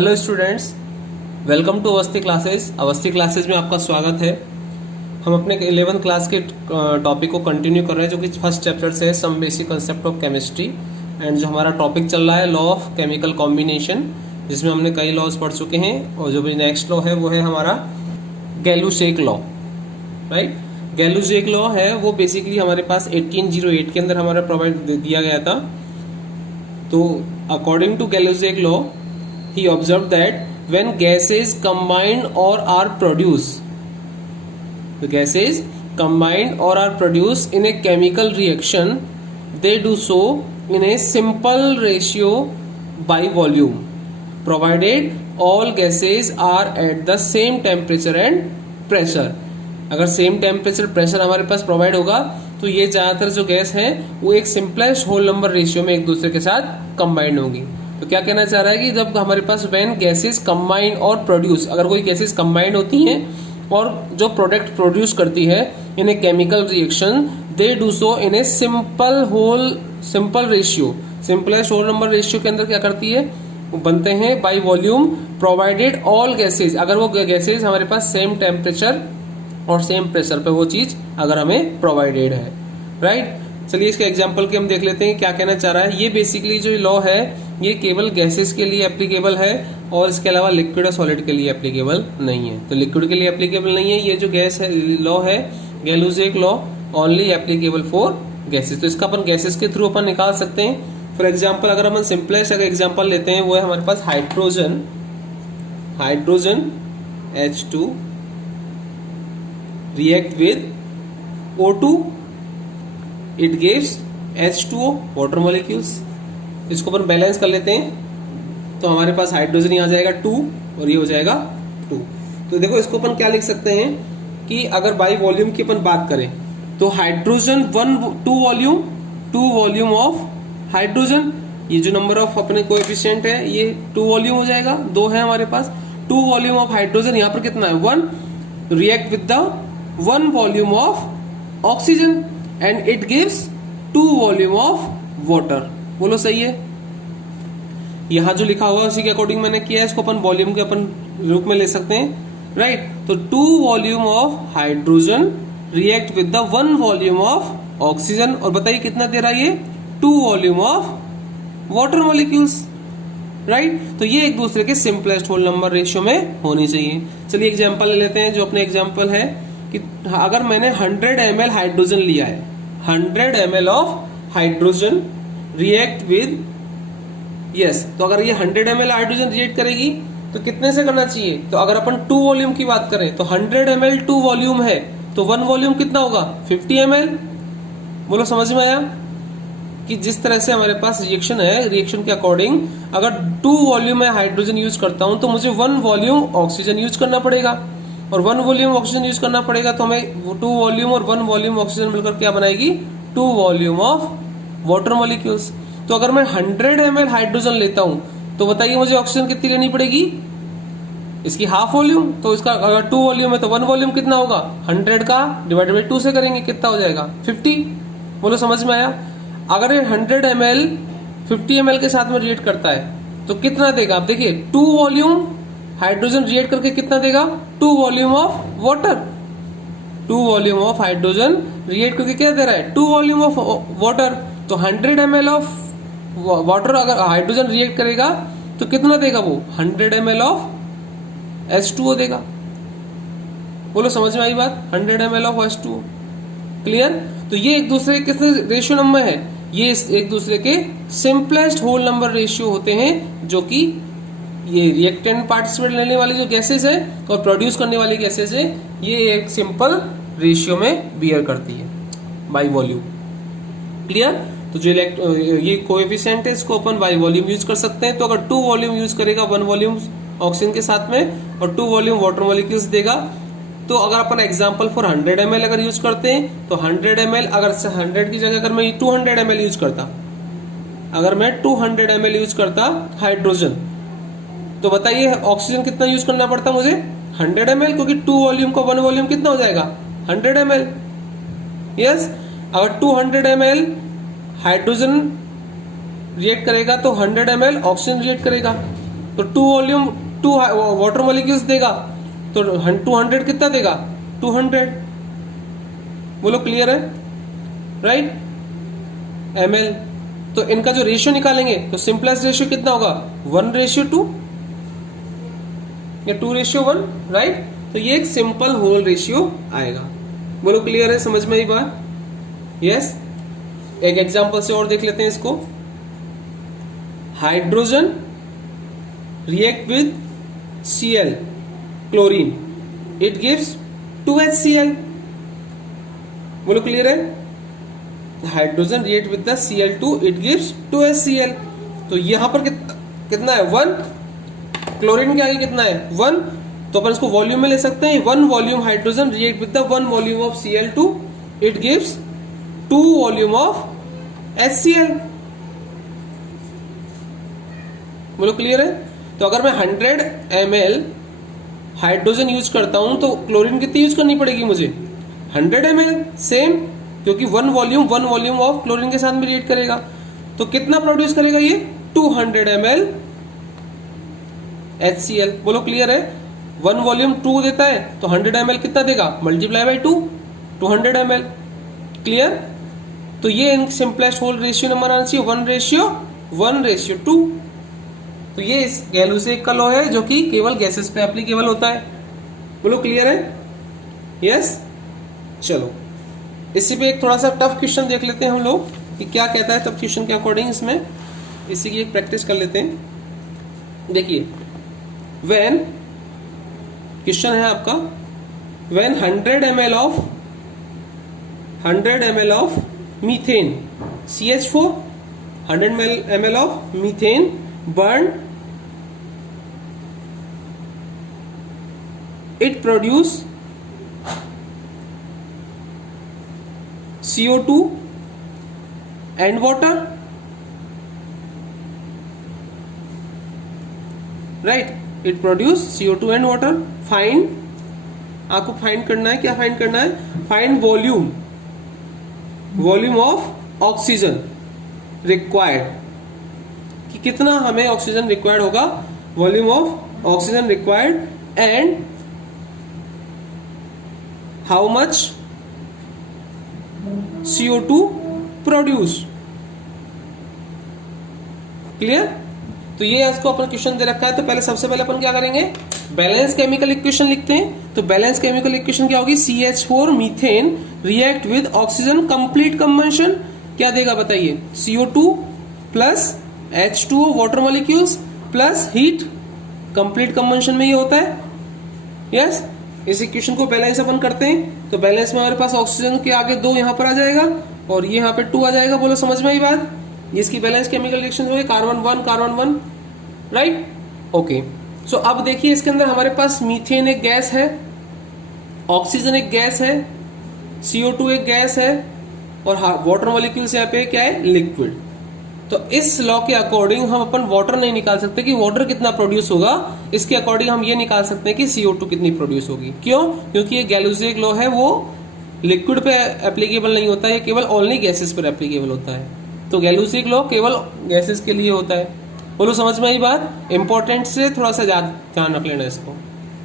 Hello students, welcome to Awasthi classes. Awasthi classes में आपका स्वागत है। हम अपने 11th क्लास के टॉपिक को कंटिन्यू कर रहे हैं, जो कि फर्स्ट चैप्टर से है some basic concept of chemistry. And जो हमारा टॉपिक चल रहा है लॉ ऑफ केमिकल कॉम्बिनेशन, जिसमें हमने कई लॉज पढ़ चुके हैं। और जो भी नेक्स्ट लॉ है वो है हमारा गैलू-शेक लॉ, राइट। गैलू-शेक लॉ है वो बेसिकली हमारे पास 1808 के अंदर हमारा प्रोवाइड दिया गया था। तो according to Gay Lussac law, he observed that when gases combine or are produced, the gases combine or are produced in a chemical reaction, they do so in a simple ratio by volume, provided all gases are at the same temperature and pressure. अगर same temperature pressure हमारे पास provide होगा तो ये ज्यादातर जो gas है वो एक सिंपलेस्ट होल नंबर रेशियो में एक दूसरे के साथ कंबाइंड होगी। तो क्या कहना चाह रहा है कि जब हमारे पास व्हेन गैसेस कंबाइन और प्रोड्यूस, अगर कोई गैसेस कंबाइंड होती हैं और जो प्रोडक्ट प्रोड्यूस करती है in a chemical reaction, they do so in a simple ratio, simplest whole number ratio के अंदर क्या करती है, वो बनते हैं by volume, provided all gases, अगर वो गैसेज हमारे पास सेम टेम्परेचर और सेम प्रेशर पे वो चीज अगर हमें प्रोवाइडेड है, राइट। चलिए इसके एग्जांपल के हम देख लेते हैं क्या कहना चाह रहा है। ये बेसिकली जो लॉ है ये केवल गैसेस के लिए एप्लीकेबल है और इसके अलावा लिक्विड और सॉलिड के लिए एप्लीकेबल नहीं है। तो लिक्विड के लिए एप्लीकेबल नहीं है ये जो गैस है लॉ है Gay Lussac law, only applicable for gases. तो इसका अपन गैसेस के थ्रू अपन निकाल सकते हैं। फॉर एग्जाम्पल अगर अपन सिंपलेस्ट अगर एग्जाम्पल लेते हैं वो है हमारे पास hydrogen H2 react with O2, it gives H2O water molecules। इसको अपन बैलेंस कर लेते हैं तो हमारे पास हाइड्रोजन यहाँ आ जाएगा 2 और ये हो जाएगा 2। तो देखो इसको अपन क्या लिख सकते हैं कि अगर बाई वॉल्यूम की अपन बात करें तो हाइड्रोजन 2 वॉल्यूम ऑफ हाइड्रोजन, ये जो नंबर ऑफ अपने कोएफिशिएंट है ये 2 वॉल्यूम हो जाएगा, 2 है हमारे पास। 2 वॉल्यूम ऑफ हाइड्रोजन यहाँ पर कितना है 1, react with the 1 volume of oxygen and it gives 2 volume of water. बोलो सही है। यहां जो लिखा हुआ है उसी के अकॉर्डिंग मैंने किया है, इसको अपन वॉल्यूम के अपन रूप में ले सकते हैं, राइट। तो 2 volume of hydrogen react with the 1 volume of oxygen, और बताइए कितना दे रहा है ये 2 volume of water molecules, right. तो ये एक दूसरे के सिंपलेस्ट होल नंबर रेशियो में होनी चाहिए। चलिए एग्जांपल ले लेते हैं। जो अपने एग्जांपल है कि अगर मैंने 100 ml हाइड्रोजन लिया है, 100 ml of hydrogen react with yes, तो अगर ये 100 ml हाइड्रोजन रिएक्ट करेगी तो कितने से करना चाहिए, तो अगर अपन 2 वॉल्यूम की बात करें तो 100 ml 2 वॉल्यूम है तो 1 वॉल्यूम कितना होगा 50 ml। बोलो समझ में आया कि जिस तरह से हमारे पास रिएक्शन है, रिएक्शन के अकॉर्डिंग अगर 2 वॉल्यूम में हाइड्रोजन यूज करता हूं तो मुझे 1 वॉल्यूम ऑक्सीजन यूज करना पड़ेगा, और 1 वॉल्यूम ऑक्सीजन यूज करना पड़ेगा तो हमें 2 वॉल्यूम और 1 वॉल्यूम ऑक्सीजन मिलकर क्या बनाएगी 2 वॉल्यूम ऑफ वाटर मॉलिक्यूल्स। तो अगर मैं 100 ml हाइड्रोजन लेता हूं तो बताइए मुझे ऑक्सीजन कितनी लेनी पड़ेगी, इसकी हाफ वॉल्यूम। तो इसका अगर 2 वॉल्यूम है तो 1 वॉल्यूम कितना होगा 100 का डिवाइडेड बाई 2 से करेंगे कितना हो जाएगा 50। बोलो समझ में आया। अगर ये 100 ml 50 ml के साथ में रिएक्ट करता है तो कितना देगा, आप देखिए 2 वॉल्यूम हाइड्रोजन रिएक्ट करके कितना देगा 2 volume of water. 2 volume of hydrogen react करके क्या दे रहा है 2 वॉल्यूम ऑफ वाटर। तो 100 ml ऑफ वाटर अगर हाइड्रोजन रिएक्ट करेगा तो कितना देगा वो 100 ml ऑफ H2O देगा। बोलो समझ में आई बात, 100 ml ऑफ H2O, क्लियर। तो ये एक दूसरे के रेशियो नंबर है, ये एक दूसरे के सिंपलेस्ट होल नंबर रेशियो होते हैं, जो कि ये रिएक्टेंट पार्टिसिपेट लेने वाली जो गैसेस है और प्रोड्यूस करने वाली गैसेस है ये एक सिंपल रेशियो में बियर करती है बाय वॉल्यूम, क्लियर। तो जो ये कोएफिशिएंट है इसको अपन बाय वॉल्यूम यूज कर सकते हैं। तो अगर 2 वॉल्यूम यूज करेगा 1 वॉल्यूम ऑक्सीजन के साथ में और 2 वॉल्यूम वाटर मॉलिक्यूल्स देगा। तो अगर अपन एग्जांपल फॉर 100 ml अगर यूज करते हैं तो 100 ml अगर 100 की जगह अगर मैं 200 ml यूज करता, अगर मैं 200 ml यूज करता हाइड्रोजन, तो बताइए ऑक्सीजन कितना यूज करना पड़ता मुझे 100 ml, क्योंकि 2 वॉल्यूम का 1 वॉल्यूम कितना हो जाएगा 100 ml। यस, अगर 200 ml हाइड्रोजन रिएक्ट करेगा तो 100 ml ऑक्सीजन रिएक्ट करेगा। तो 2 वाटर मॉलिक्यूल्स देगा, तो 200 कितना देगा? 200। बोलो क्लियर है? Right, ml। तो इनका जो रेशियो निकालेंगे तो सिंपलेस्ट रेशियो कितना होगा? 1:2 या 2:1, राइट। तो ये एक सिंपल होल रेशियो आएगा। बोलो क्लियर है? समझ में आई बात? यस। एक एग्जांपल से और देख लेते हैं इसको। Hydrogen react with Cl, chlorine, it gives 2HCl। बोलो क्लियर है? Hydrogen react with the Cl2, it gives 2HCl। तो यहां पर कितना है? 1। क्लोरीन के आगे कितना है? 1। तो अपन इसको वॉल्यूम में ले सकते हैं। 1 volume hydrogen react with the 1 volume of Cl2, it gives 2 volume of HCl। बोलो क्लियर है? तो अगर मैं 100 ml हाइड्रोजन यूज करता हूं तो क्लोरीन कितनी यूज करनी पड़ेगी मुझे? 100 ml। सेम, क्योंकि 1 वॉल्यूम ऑफ क्लोरीन के साथ में रिएक्ट करेगा। तो कितना प्रोड्यूस करेगा ये? 200 ml HCl। बोलो क्लियर है? 1 वॉल्यूम 2 देता है तो 100 ml कितना देगा? Multiply by 2, 200 ml। क्लियर? तो ये सिंपलेस्ट होल रेशियो नंबर आना चाहिए 1:1:2। तो ये इस गैलूसेक का लॉ है जो कि केवल गैसेस पे एप्लीकेबल होता है। बोलो क्लियर है? यस। चलो इसी पे एक थोड़ा सा टफ क्वेश्चन देख लेते हैं हम लोग कि क्या कहता है टफ क्वेश्चन के अकॉर्डिंग। इसमें इसी की एक प्रैक्टिस कर लेते हैं। देखिए, व्हेन क्वेश्चन है आपका, when 100 ml of methane CH4, 100 ml of methane burn, it produce CO2 and water, right? It produce CO2 and water. Find, आपको फाइंड करना है, क्या फाइंड करना है? Find volume of oxygen required, कि कितना हमें ऑक्सीजन रिक्वायर्ड होगा, volume of oxygen required, and how much CO2 produce. Clear? तो ये इसको अपन क्वेश्चन दे रखा है। तो पहले सबसे पहले अपन क्या करेंगे? बैलेंस केमिकल इक्वेशन लिखते हैं। तो बैलेंस केमिकल इक्वेशन क्या होगी? CH4 methane react with oxygen, complete combustion, क्या देगा बताइए? CO2 plus H2O water molecules plus heat, complete combustion में ये होता है। यस। इस इक्वेशन को बैलेंस अपन करते हैं। तो बैलेंस में हमारे पास ऑक्सीजन के आगे 2 यहां पर आ जाएगा और ये यहां पे 2 आ जाएगा। बोलो समझ में आई बात? इसकी बैलेंस केमिकल रिएक्शन हो गई कार्बन 1, राइट? ओके। सो अब देखिए, इसके अंदर हमारे पास मीथेन एक गैस है, ऑक्सीजन एक गैस है, CO2 एक गैस है और वाटर मॉलिक्यूल्स यहाँ पे क्या है? लिक्विड। तो इस लॉ के अकॉर्डिंग हम अपन वाटर नहीं निकाल सकते कि वाटर कितना प्रोड्यूस होगा। इसके अकॉर्डिंग हम ये निकाल सकते हैं कि CO2 कितनी प्रोड्यूस होगी। क्यों? क्योंकि ये गैलूसेक लॉ है, वो लिक्विड पे एप्लीकेबल नहीं होता है, केवल ओनली गैसेस पर एप्लीकेबल होता है। तो गैलूसेक लॉ केवल गैसेस के लिए होता है। बोलो समझ में आई बात? इंपॉर्टेंट से थोड़ा सा ध्यान रख लेना इसको।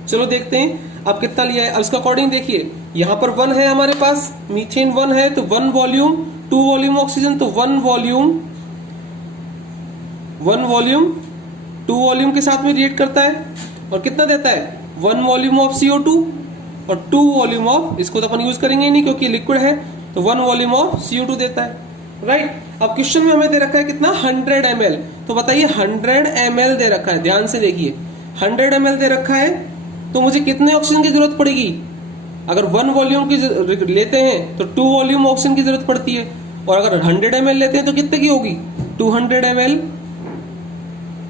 चलो देखते हैं अब कितना लिया है। अब इसका अकॉर्डिंग देखिए, यहाँ पर 1 है हमारे पास, मीथेन 1 है, तो 1 वॉल्यूम 2 वॉल्यूम ऑक्सीजन, तो 1 वॉल्यूम 2 वॉल्यूम के साथ में रिएक्ट करता है और कितना देता है? 1 वॉल्यूम ऑफ CO2 और 2 वॉल्यूम ऑफ, इसको तो अपन यूज करेंगे नहीं क्योंकि लिक्विड है, तो 1 वॉल्यूम ऑफ CO2 देता है, राइट? अब क्वेश्चन में हमें दे रखा है कितना? 100 ml। तो बताइए 100 ml दे रखा है, ध्यान से देखिए, 100 ml दे रखा है, तो मुझे कितने ऑक्सीजन की जरूरत पड़ेगी? अगर 1 वॉल्यूम की लेते हैं तो 2 वॉल्यूम ऑक्सीजन की जरूरत पड़ती है, और अगर 100 ml लेते हैं तो कितने की होगी? 200 ml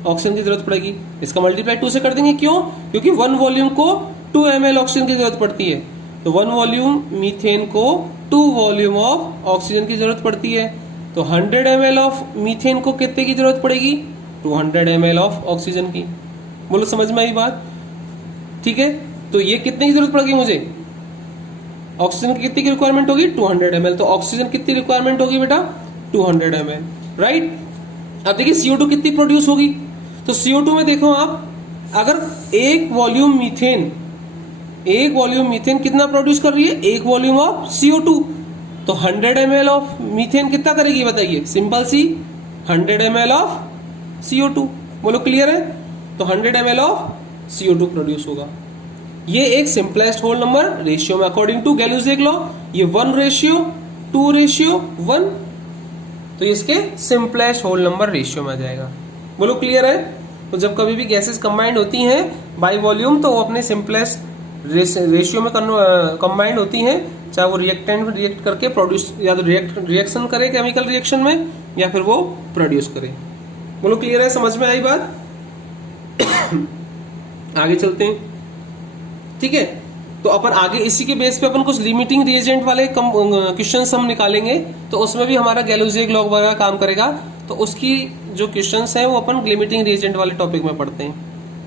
ऑक्सीजन की जरूरत पड़ेगी। इसका मल्टीप्लाई 2 से कर देंगे। क्यों? क्योंकि 1 वॉल्यूम को 2 ml ऑक्सीजन की जरूरत पड़ती है, तो 1 वॉल्यूम मीथेन को 2 वॉल्यूम ऑफ ऑक्सीजन की जरूरत पड़ती है। तो 100 ml ऑफ मीथेन को कितने की जरूरत पड़ेगी? 200 ml ऑफ ऑक्सीजन की। बोलो समझ में आई बात? ठीक है, तो ये कितने की जरूरत पड़ेगी मुझे? ऑक्सीजन की कितनी की रिक्वायरमेंट होगी? 200 ml। तो ऑक्सीजन कितनी रिक्वायरमेंट होगी बेटा? 200 ml, राइट? अब देखिए CO2 कितनी प्रोड्यूस होगी, तो CO2 में देखो आप, अगर एक वॉल्यूम मीथेन कितना प्रोड्यूस कर रही है, एक वॉल्यूम ऑफ CO2, तो 100 ml ऑफ मीथेन कितना करेगी बताइए, simple C 100 ml of CO2। बोलो क्लियर है? तो 100 ml ऑफ CO2 प्रोड्यूस होगा। ये एक सिंपलेस्ट होल नंबर रेशियो में अकॉर्डिंग टू गैल्यूजेक लॉ, ये 1:2:1, तो इसके सिंपलेस्ट होल नंबर रेशियो में आ जाएगा। बोलो क्लियर है? तो जब कभी भी गैसेस कंबाइंड होती हैं बाय वॉल्यूम, तो वो अपने सिंपलेस्ट रेशियो में कंबाइंड होती हैं, चाहे वो रिएक्टेंट रिएक्ट करके प्रोड्यूस, या तो रिएक्शन करे केमिकल रिएक्शन में, या फिर वो प्रोड्यूस करे। बोलो क्लियर है? समझ में आई बात? आगे चलते हैं, ठीक है। तो अपन आगे इसी के बेस पे अपन कुछ लिमिटिंग रिएजेंट वाले क्वेश्चंस हम निकालेंगे, तो उसमें भी हमारा गैल्यूजिक लॉ वगैरह काम करेगा। तो उसकी जो क्वेश्चंस हैं वो अपन लिमिटिंग रिएजेंट वाले टॉपिक में पढ़ते हैं।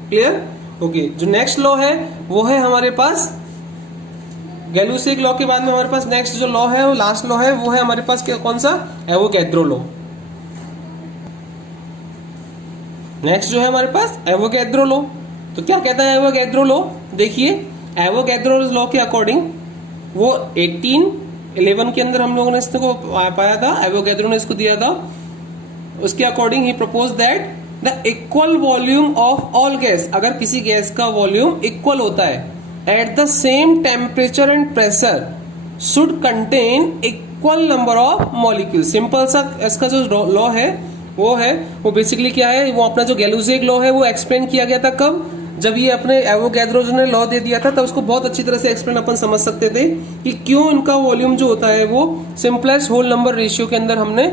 क्लियर? ओके। जो नेक्स्ट लॉ है वो है हमारे पास गैल्यूजिक लॉ के बाद में हमारे पास नेक्स्ट जो लॉ है, वो लास्ट लॉ है, वो है हमारे पास कौन सा? Avogadro law. नेक्स्ट जो है हमारे पास एवोगैड्रो लॉ। तो क्या कहता है एवोगैड्रो लॉ? देखिए, एवोगैड्रो लॉ के अकॉर्डिंग वो 1811 के अंदर हम लोगों ने इसको पाया था, एवोगैड्रो ने इसको दिया था। उसके according he propose that the equal volume of all gas, अगर किसी गैस का वॉल्यूम इक्वल होता है at the same temperature and pressure should contain equal number of molecule. Simple सा इसका जो लॉ है वो बेसिकली क्या है, वो अपना जो गैल्यूजिक लॉ है वो एक्सप्लेन किया गया था कब, जब ये अपने एवोगैड्रो ने लॉ दे दिया था, तब उसको बहुत अच्छी तरह से एक्सप्लेन अपन समझ सकते थे कि क्यों इनका वॉल्यूम जो होता है वो सिंपलेस्ट होल नंबर रेशियो के अंदर हमने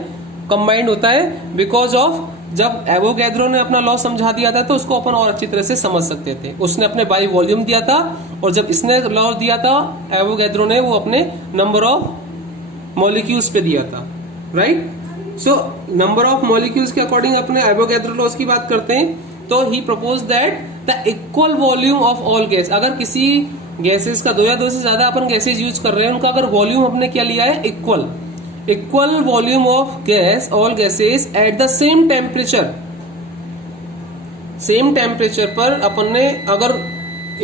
कंबाइंड होता है। बिकॉज ऑफ जब एवोगैड्रो ने अपना लॉ समझा दिया था तो उसको अपन और अच्छी तरह से समझ सकते थे। उसने अपने बाई वॉल्यूम दिया था, और जब इसने लॉ दिया था एवोगैड्रो ने, वो अपने नंबर ऑफ मॉलिक्यूल्स पे दिया था, right. So number of molecules के अकॉर्डिंग अपने एवोगैड्रो लॉस की बात करते हैं, तो he propose that the equal volume of all gas, अगर किसी गैसेस का 2 या 2 से ज्यादा अपन गैसेस यूज कर रहे हैं, उनका अगर वॉल्यूम हमने क्या लिया है, equal volume of gas all gases at the same temperature पर अपन ने अगर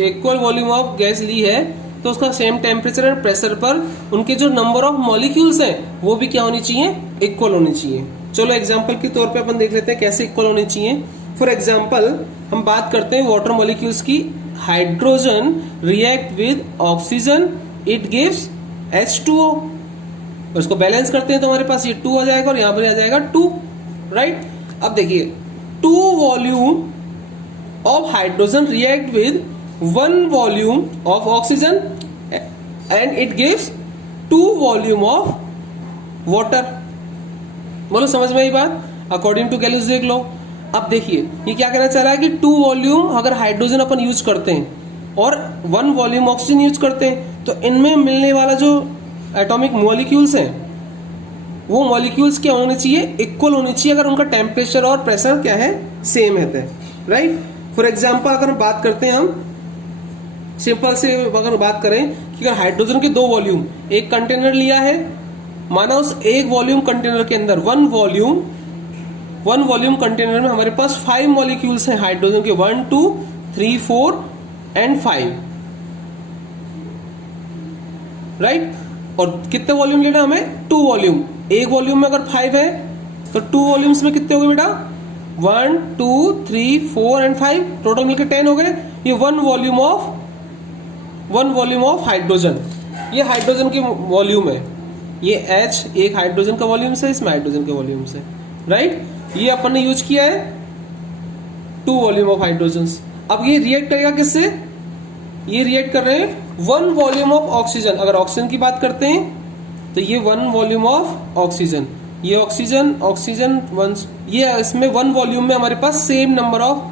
इक्वल वॉल्यूम ऑफ गैस ली है, तो उसका सेम टेम्परेचर एंड प्रेशर पर उनके जो नंबर ऑफ मॉलिक्यूल्स हैं वो भी क्या होनी चाहिए, इक्वल होनी चाहिए। चलो एग्जांपल के तौर पे अपन देख लेते हैं कैसे इक्वल होनी चाहिए। फॉर एग्जांपल हम बात करते हैं वाटर मॉलिक्यूल्स की। Hydrogen react with oxygen, it gives H2O। उसको बैलेंस करते हैं तो हमारे पास ये 2 आ जाएगा और यहां पर आ जाएगा 2, राइट। अब देखिए, 2 volume of hydrogen react with 1 volume of oxygen and it gives 2 volume of water. बोलो समझ में आई बात? According to Gay Lussac law. अब देखिए ये क्या कहना चाह रहा है कि 2 वॉल्यूम अगर हाइड्रोजन अपन यूज करते हैं और 1 वॉल्यूम ऑक्सीजन यूज करते हैं, तो इनमें मिलने वाला जो एटॉमिक मॉलिक्यूल्स हैं वो मॉलिक्यूल्स क्या होने चाहिए, इक्वल होने चाहिए, अगर उनका टेम्परेचर और प्रेशर क्या है, सेम है, राइट। फॉर एग्जाम्पल अगर बात करते हैं हम सिंपल से, अगर बात करें कि अगर हाइड्रोजन के 2 वॉल्यूम एक कंटेनर लिया है, माना उस एक वॉल्यूम कंटेनर के अंदर 1 वॉल्यूम कंटेनर में हमारे पास 5 मॉलिक्यूल्स हैं हाइड्रोजन के, 1 2 3 4 एंड 5, राइट। और कितने वॉल्यूम लेना हमें, 2 वॉल्यूम। एक वॉल्यूम में अगर 5 है तो 2 वॉल्यूम्स में कितने हो गए बेटा, 1 2 3 4 एंड 5, टोटल मिलकर 10 हो गए। ये 1 वॉल्यूम ऑफ हाइड्रोजन, ये हाइड्रोजन की वॉल्यूम है, ये H एक हाइड्रोजन का वॉल्यूम से, इसमें हाइड्रोजन के वॉल्यूम से, राइट। ये अपन ने यूज किया है 2 वॉल्यूम ऑफ हाइड्रोजन। अब ये रिएक्ट करेगा किससे, ये रिएक्ट कर रहे हैं 1 वॉल्यूम ऑफ ऑक्सीजन। अगर ऑक्सीजन की बात करते हैं तो ये 1 वॉल्यूम ऑफ ऑक्सीजन, ये ऑक्सीजन 1, ये इसमें 1 वॉल्यूम में हमारे पास same number of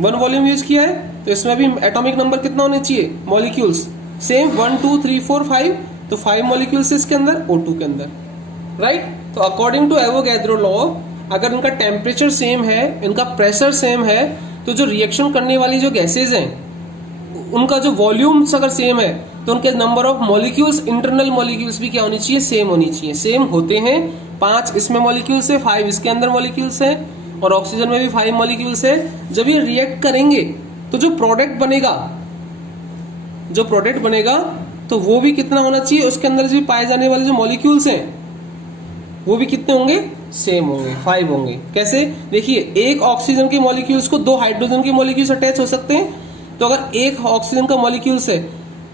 1 volume use किया है, तो इसमें भी एटॉमिक नंबर कितना होने चाहिए, मॉलिक्यूल्स सेम 1 2 3 4 5, तो 5 मॉलिक्यूल्स इसके अंदर, O2 के अंदर, राइट। तो अकॉर्डिंग टू एवोगैड्रो लॉ, अगर इनका टेम्परेचर सेम है, इनका प्रेशर सेम है, तो जो रिएक्शन करने वाली जो गैसेज हैं उनका जो वॉल्यूम्स अगर सेम है, तो उनके number of molecules, internal molecules भी क्या होनी चाहिए, सेम होनी चाहिए। सेम होते हैं, 5 इसमें मॉलिक्यूल्स है, 5 इसके अंदर मॉलिक्यूल्स है, और ऑक्सीजन में भी 5 मॉलिक्यूल्स है। जब ये रिएक्ट करेंगे तो जो प्रोडक्ट बनेगा तो वो भी कितना होना चाहिए, उसके अंदर जो पाए जाने वाले जो मॉलिक्यूल्स हैं वो भी कितने होंगे, सेम होंगे, 5 होंगे। कैसे, देखिए एक ऑक्सीजन के मॉलिक्यूल्स को 2 हाइड्रोजन के मॉलिक्यूल्स अटैच हो सकते हैं। तो अगर एक ऑक्सीजन का मॉलिक्यूल्स है,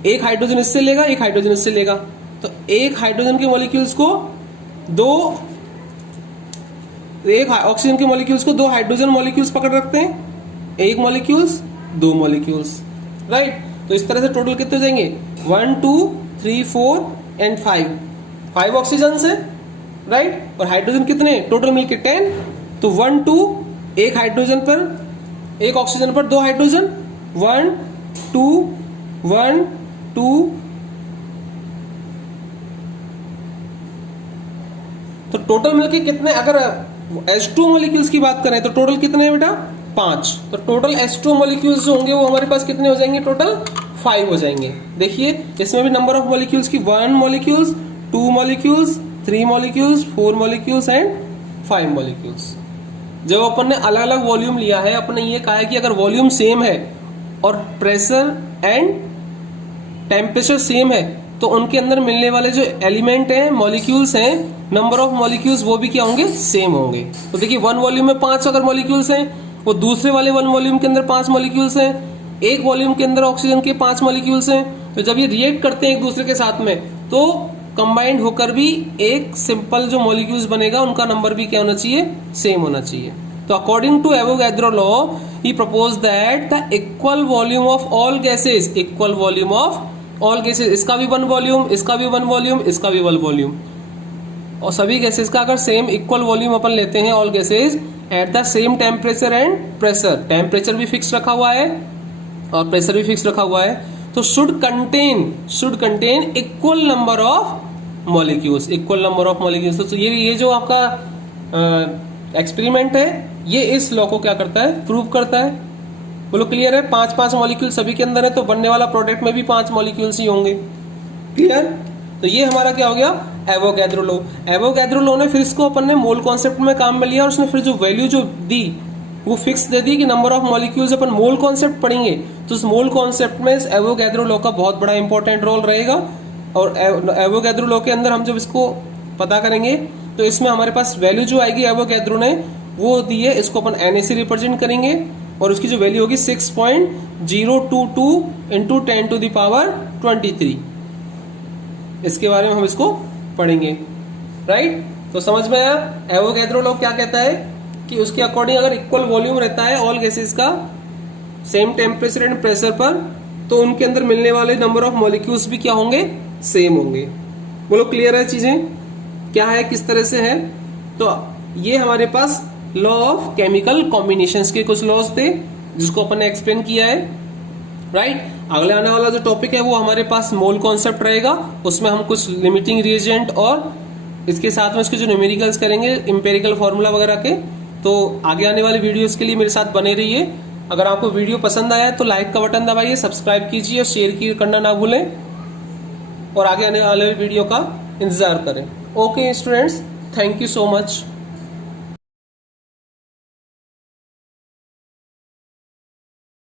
एक हाइड्रोजन इससे लेगा, एक हाइड्रोजन इससे लेगा, तो एक हाइड्रोजन के मॉलिक्यूल्स को एक ऑक्सीजन के मॉलिक्यूल्स को 2 हाइड्रोजन मॉलिक्यूल्स पकड़ रखते हैं, एक मॉलिक्यूल्स 2 मॉलिक्यूल्स, राइट। तो इस तरह से टोटल कितने हो जाएंगे, 1 2 3 4 एंड 5 ऑक्सीजन है, राइट। और हाइड्रोजन कितने टोटल मिलके 10। तो 1 2 एक हाइड्रोजन पर, एक ऑक्सीजन पर 2 हाइड्रोजन, 1 2 1 2। तो टोटल मिलके कितने, अगर H2 मॉलिक्यूल्स की बात करें तो टोटल कितने हैं बेटा, 5। तो टोटल H2 मॉलिक्यूल्स जो होंगे वो हमारे पास कितने हो जाएंगे, टोटल 5 हो जाएंगे। देखिए इसमें भी नंबर ऑफ मॉलिक्यूल्स की 1 molecules, 2 molecules, 3 molecules, 4 molecules and 5 molecules. जब अपन ने अलग अलग वॉल्यूम लिया है, अपन ने ये कहा है कि अगर वॉल्यूम सेम है और प्रेशर एंड टेम्परेचर सेम है तो उनके अंदर मिलने वाले जो एलिमेंट हैं, मॉलिक्यूल्स हैं, नंबर ऑफ मॉलिक्यूल्स वो भी क्या होंगे, सेम होंगे। तो देखिए 1 वॉल्यूम में 5 अगर मॉलिक्यूल्स हैं, वो दूसरे वाले 1 वॉल्यूम के अंदर 5 मॉलिक्यूल्स हैं, एक वॉल्यूम के अंदर ऑक्सीजन के 5 मॉलिक्यूल्स हैं। तो जब ये रिएक्ट करते हैं एक दूसरे के साथ में तो कंबाइंड होकर भी एक सिंपल जो मॉलिक्यूल्स बनेगा उनका नंबर भी क्या होना चाहिए, सेम होना चाहिए। तो according to Avogadro law he propose that the equal volume of all gases, equal volume of all gases, इसका भी 1 वॉल्यूम, इसका भी 1 वॉल्यूम, इसका भी 1 वॉल्यूम, और सभी गैसेस का अगर सेम इक्वल वॉल्यूम अपन लेते हैं, all gases at the same temperature and pressure, temperature भी फिक्स रखा हुआ है और प्रेशर भी फिक्स रखा हुआ है, तो should contain equal number of molecules, equal number of molecules. तो ये जो आपका एक्सपेरिमेंट है ये इस लॉ को क्या करता है, प्रूव करता है। बोलो क्लियर है, 5 मॉलिक्यूल सभी के अंदर है तो बनने वाला प्रोडक्ट में भी 5 मॉलिक्यूल्स ही होंगे। क्लियर। तो ये हमारा क्या हो गया, एवोगैड्रो लॉ। एवोगैड्रो लॉ ने फिर इसको अपन ने मोल कॉन्सेप्ट में काम में लिया और उसने फिर जो वैल्यू जो दी वो फिक्स दे दी कि number of molecules. Upon mole concept पढ़ेंगे तो उस मोल कॉन्सेप्ट में एवोगैड्रो लॉ का बहुत बड़ा इंपॉर्टेंट रोल रहेगा। और एवोगैड्रो लॉ के अंदर हम जब इसको पता करेंगे तो इसमें हमारे पास वैल्यू जो आएगी एवोगैड्रो ने वो दी है, इसको अपन Na से रिप्रेजेंट करेंगे और उसकी जो वैल्यू होगी 6.022 इंटू 10⁻23। इसके बारे में हम इसको पढ़ेंगे, राइट। तो समझ में आया एवोगैड्रो लॉ क्या कहता है कि उसके अकॉर्डिंग अगर इक्वल वॉल्यूम रहता है ऑल गैसेस का सेम टेम्परेचर एंड प्रेशर पर तो उनके अंदर मिलने वाले नंबर ऑफ मॉलिक्यूल्स भी क्या होंगे, सेम होंगे। बोलो क्लियर है चीजें क्या है, किस तरह से है। तो ये हमारे पास लॉ ऑफ केमिकल कॉम्बिनेशंस के कुछ लॉज थे जिसको अपन ने एक्सप्लेन किया है, राइट। अगले आने वाला जो टॉपिक है वो हमारे पास मोल कॉन्सेप्ट रहेगा, उसमें हम कुछ लिमिटिंग रिएजेंट और इसके साथ में इसके जो न्यूमेरिकल्स करेंगे, इंपेरिकल फॉर्मूला वगैरह के। तो आगे आने वाले वीडियोस के लिए मेरे साथ बने रहिए। अगर आपको वीडियो पसंद आया है तो लाइक का बटन दबाइए, सब्सक्राइब कीजिए और शेयर करना ना भूलें और आगे आने वाले वीडियो का इंतजार करें। Okay students, thank you so much.